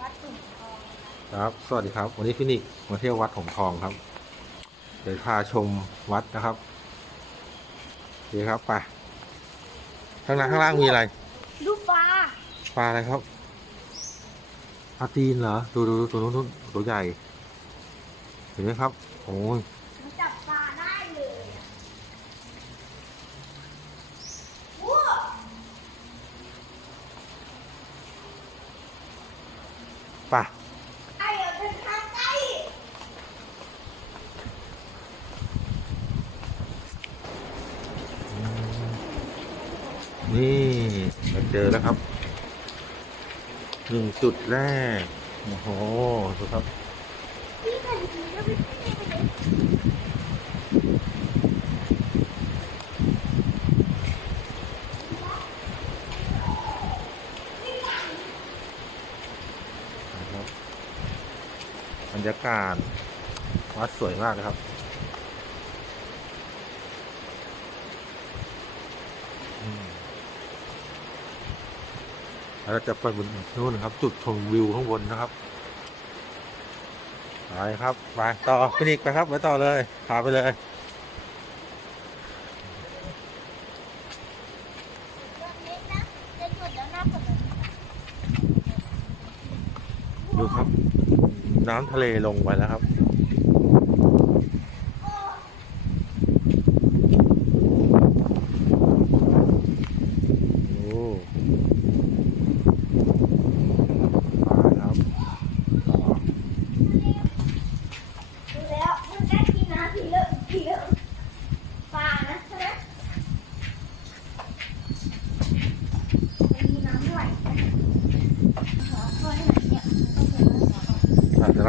วัดถุงทองนะครับ สวัสดีครับ วันนี้ฟินิกมาเที่ยววัดหงทองครับ เดี๋ยวพาชมวัดนะครับโอเคครับไปข้างล่างข้างล่างมีอะไรลูกปลาปลาอะไรครับปลาตีนเหรอ ดูดูดูตัวนู้นตัวใหญ่ เห็นไหมครับ โอ้ย มันจับปลาได้เลยอะโอ้ ปลา ไปนี่มาเจอแล้วครับหนึ่งจุดแรก โอ้โหดูครับ พี่แผ่นดินก็เป็นที่ไปเลย นะครับบ รยากาศวัดสวยมากนะครับ แล้วเราจะไปบนนู่นนะครับ จุดชมวิวข้างบนนะครับ ไปครับ ไป ต่อฟินิกไปครับ ไปต่อเลย พาไปเลย ตรงนี้นะจะหยุดแล้วนะผม ดูครับ น้ำทะเลลงไปแล้วครับ โอ้มาครับต่อ ดูแล้วมันได้กินน้ำทีเยอะทีเยอะปลานะใช่ไหมมันมีน้ำไหลนะขอคอยหน่อยเนี่ยต้องเดินมาก่อน อะเดี๋ยวเร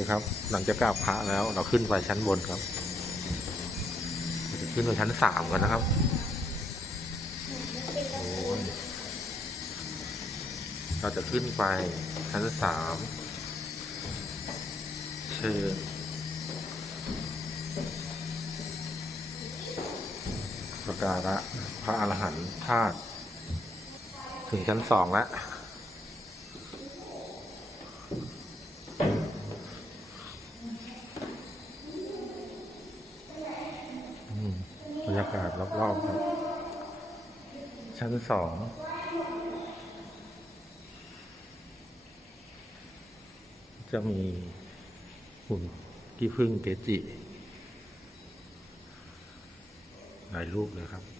โอเครับ หลังจากกราบพระแล้วเราขึ้นไปชั้นบนครับเราจะขึ้นไปชั้นสามกันนะครับโอ้เราจะขึ้นไปชั้นสามเชิญประการะพระอรหันต์ธาตุถึงชั้นสองแล้ว อืมบรรยากาศรอบๆครับ ชั้นสองจะมีหุ่นที่พึ่งเกจิหลายรูปเลยครับ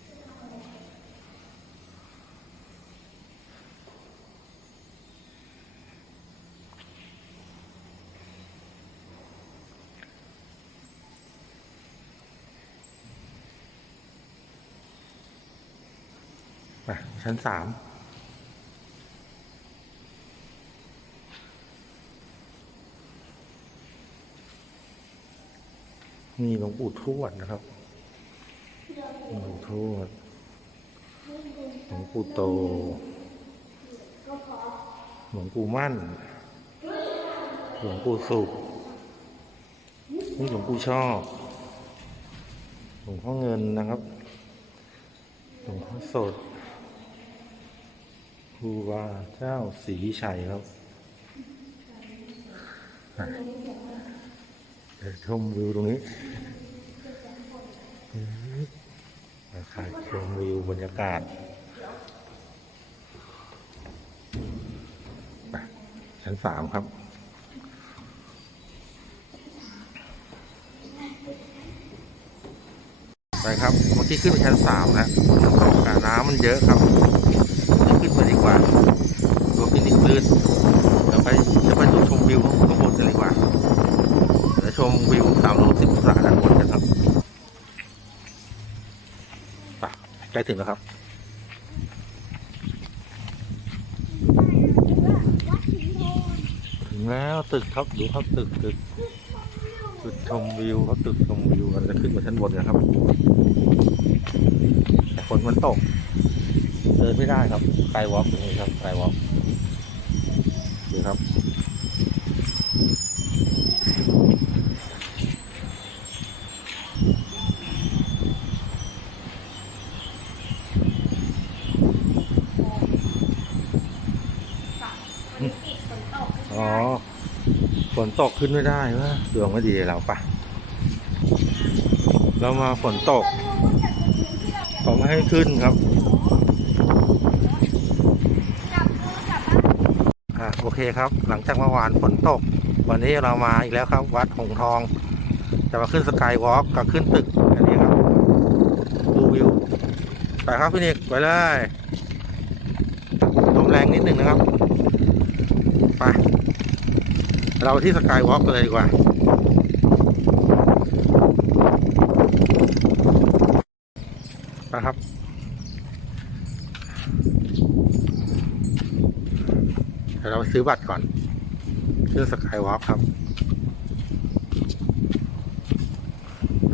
ไปชั้นสามมีหลวงปู่ทวดนะครับหลวงปู่ทวดหลวงปู่โต หลวงปู่มั่น หลวงปู่สุขนี่หลวงปู่ชอบ หลวงพ่อเงินนะครับ หลวงพ่อสด รูบาเจ้าศรีชัยครับเดี๋ยวชมวิวตรงนี้ถ่าชมวิวบรรยากาศชั้นสามครับไปครับเมื่อกี้ขึ้นไปชั้นสามแล้วน้ำตกน้ำมันเยอะครับ ตัวฟินิกลื่นเดี๋ยวไปจะไปชมวิวข้างบนกันดีกว่าเดี๋ยวชมวิวสามร้อยสิบองศาด้านบนกันครับไปใกล้ถึงแล้วครับถึงแล้วตึกครับดูครับตึกตึกตึกชมวิวครับตึกชมวิวเราจะขึ้นมาชั้นบนนครับแต่ฝนมันตกเดินไม่ได้ครับไกลวอล์กตรงนี้ครับไกลวอล์ก ดูครับวันนี้ติดฝนตกอ๋อ ฝนตกขึ้นไม่ได้วะดวงไม่ดีเราปะเรามาฝนตกเขาไม่ให้ขึ้นครับจับมือจับบ้าน อะ โอเคครับ หลังจากเมื่อวานฝนตก วันนี้เรามาอีกแล้วครับ วัดหงทอง จะมาขึ้นสกายวอล์กกับขึ้นตึกอันนี้ครับดูวิวไปครับพี่นิกไปเลยลมแรงนิดหนึ่งนะครับไปเราที่สกายวอล์กกันเลยดีกว่าไปครับ เดี๋ ยวเราซื้อบัตรก่อนซื้อสกายวอล์กครับ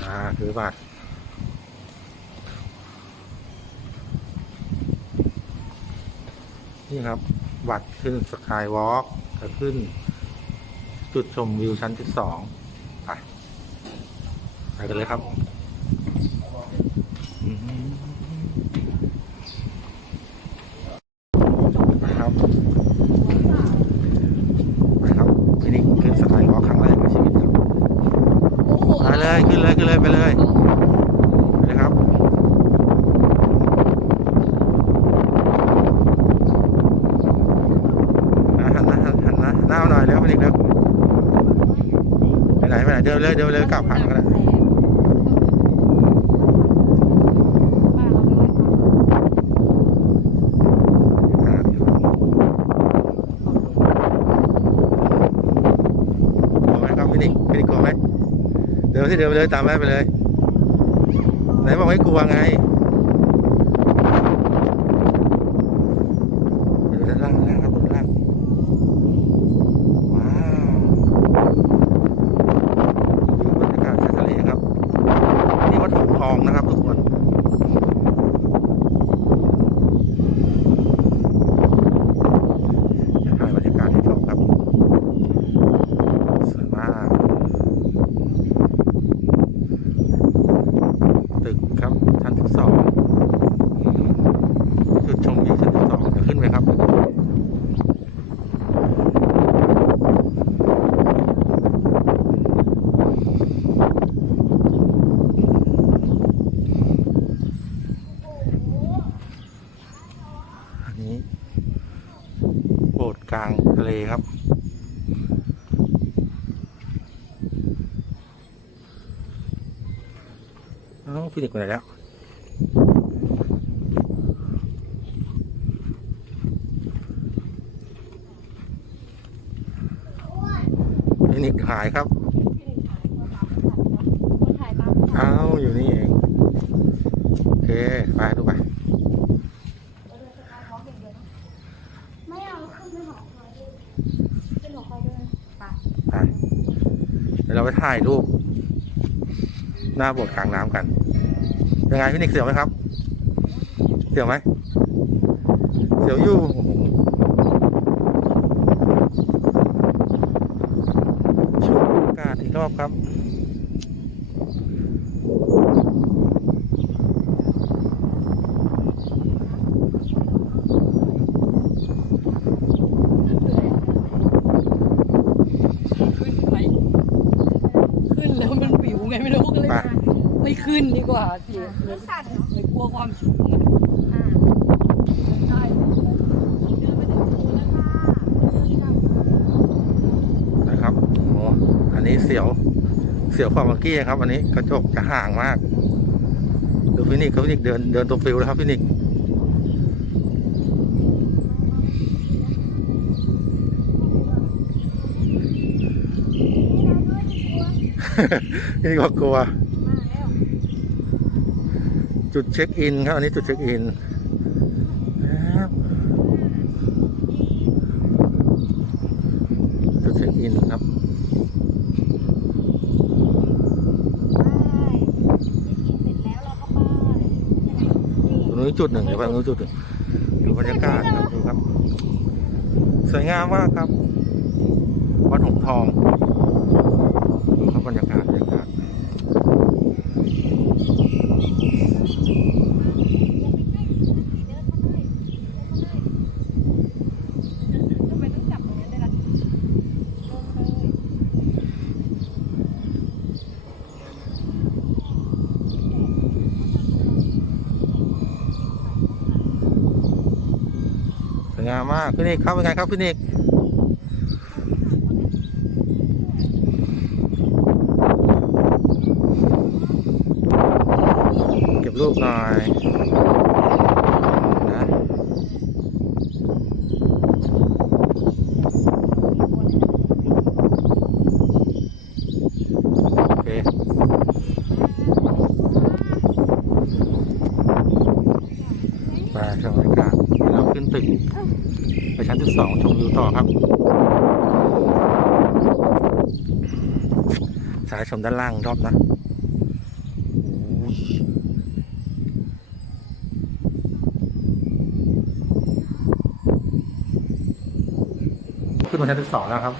อ่า ซื้อบัตรนี่ครับ บัตรขึ้นสกายวอล์กจะขึ้น จุดชมวิวชั้นที่สองไปไปกันเลยครับอืมไปครับ ไปครับที่นี่ขึ้นสกายวอล์กครั้งแรกในชีวิตครับไปเลยขึ้นเลยขึ้นเลยไปเลยไปเลยครับ อะหันหน้าหันหันหน้า หน้าเอาหน่อยเร็วไปอีกเร็วไปไหนไปไหนเดินเลยเดินเลยกลับหันก็ได้อะกลัวไหมครับพี่นิกพี่นิกลัวไหมเดินที่เดินไปเลยตามแม่ไปเลย ไหนบอกไม่กลัวไงเดี๋ยวด้านล่างด้านล่างครับด้านล่าง ว้าวดูบรรยากาศชายทะเลครับ นี่วัดหงส์ทองนะครับทุกคน จะถ่ายบรรยากาศให้ชมครับสวยมาก ตึกครับ ชั้นที่สองจุดชมวิวชั้นที่สองจะขึ้นไหมครับ อันนี้โบสถ์กลางทะเลครับ เอ้าฟินิกซ์ไปไหนแล้วฟินิกซ์หายครับเอ้าอยู่นี่เอง โอเค ไปดูไปไม่เอาขึ้นไปหอคอยเป็นหอคอยเดินไปไปเดี๋ยวเราไปถ่ายรูปหน้าโบสถ์กลางน้ำกัน ยังไงพี่นิกเสียวไหมครับ เสียวไหม เสียวอยู่โอ้โหชมบรรยากาศอีกรอบครับขึ้นไปขึ้นแล้วมันวิวไงไม่รู้ก็เลยไปมา ไม่ขึ้นดีกว่าสิมันสั่นเหรอไม่กลัวความสูงอะอ่าใช่เดินไปถึงภูแล้วค่ะเดินกลับนะครับโอ้อันนี้เสียว เสียวกว่าเมื่อกี้ครับ อันนี้กระจกจะห่างมาก ดูฟินิกครับฟินิกเดินเดินตัวฟิวแล้วครับฟินิกฟินิกก็กลัว จุดเช็คอินครับอันนี้จุดเช็คอินครับจุดเช็คอินครับตรงนี้จุดหนึ่งเดี๋ยวไปตรงนู้นจุดหนึ่งดูบรรยากาศครับดูครับ สวยงามมากครับ วัดหงทองดูครับบรรยากาศบรรยากาศ ทำไมต้องจับตรงนี้ด้วยล่ะลงเลย มากพี่นิกครับเป็นไงครับพี่นิกเก็บรูปหน่อยนะโอเคไปชมบรรยากาศเราขึ้นตึก ไปชั้นที่สองชมวิว ต่อครับ สายชมด้านล่างรอบนะโอ้ยขึ้นมาชั้นที่สองแล้วครับ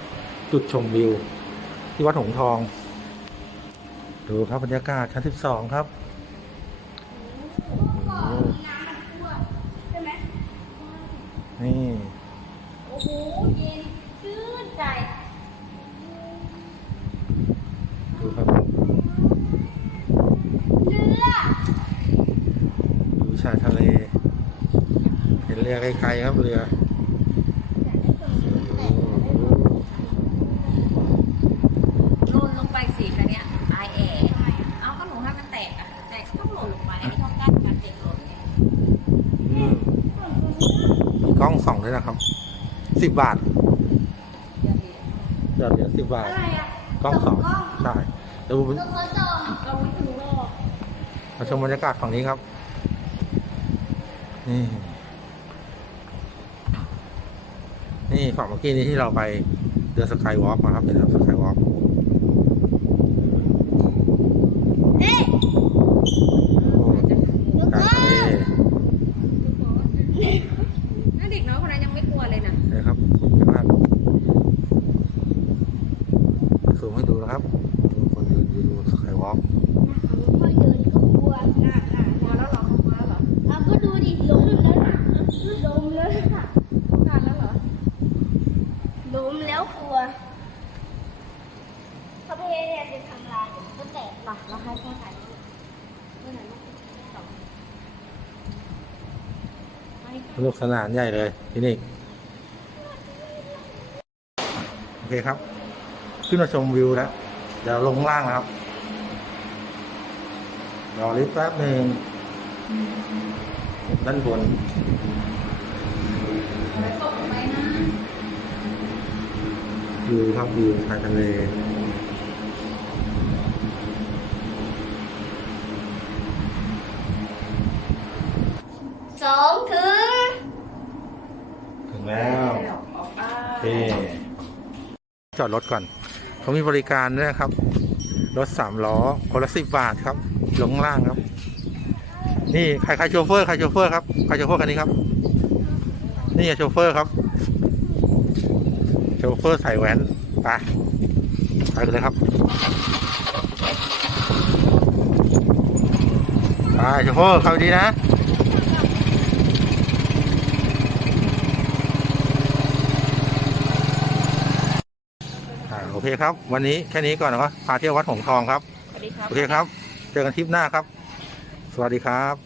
จุดชมวิว ที่วัดหงทอง ดูครับบรรยากาศชั้นที่สองครับ น้ำมันท่วมใช่ไหม นี่ โอ้โห เย็น ชื่นใจ ดูครับ เรือ ดูชายทะเล เห็นเรือไกลๆครับเรือหล่นลงไปสิคะเนี่ยไอแอร์เอาก็หนูให้มันแตกอะแตกก็ต้องหล่นลงไปอันนี้เขากั้นการเด็กหล่นไงอืมมีกล้องส่องด้วยนะครับ สิบบาทเดี๋ยวนี้ยอดเหรียญสิบบาทอะไรอะกล้องสองใช่เดี๋ยวตัวเคยจองเราไม่ถึงโลกมาชมบรรยากาศฝั่งนี้ครับ นี่ นี่ฝั่งเมื่อกี้นี้ที่เราไปเดินสกายวอล์กมาครับเป็นสกายวอล์ก เอ๊ะ กลางทะเล น่าเด็กน้อยคนนั้นยังไม่กลัวเลยนะ นะครับสวยมากสูงให้ดูนะครับดูคนยืนยืนดูสกายวอล์ก ค่อยเดินก็กลัวหน้าหน้า กลัวแล้วเหรอเขากลัวแล้วเหรอ เอาก็ดูดิล้มแล้วนะล้มแล้วนะ นานแล้วเหรอ ล้มแล้วกลัวเขาพยายามจะทำลายเดี๋ยวมันก็แตก มาเราให้พ่อถ่ายรูปเมื่อไหร่ลูกสอง ให้สนุกสนานใหญ่เลยที่นี่ โอเคครับ ขึ้นมาชมวิวแล้ว เดี๋ยวลงข้างล่างนะครับรอลิฟต์แป๊บหนึ่งด้านบนอะไรตกลงไปนะวิวครับวิวชายทะเลสองถึงถึงแล้ว ออกไป โอเค จอดรถก่อนเขามีบริการด้วยนะครับ รถสามล้อคนละสิบบาทครับ ลงล่างครับ นี่ใครใครโชเฟอร์ใครโชเฟอร์ครับใครโชเฟอร์คันนี้ครับ นี่โชเฟอร์ครับ โชเฟอร์ใส่แหวนไปไปเลยครับไปโชเฟอร์เขับดีนะ อ่าโอ เคครับ วันนี้แค่นี้ก่อนนะครับพาเที่ยววัดหงส์ทองครับ สวัสดีครับ โอเคครับ เจอกันทริปหน้าครับ สวัสดีครับไป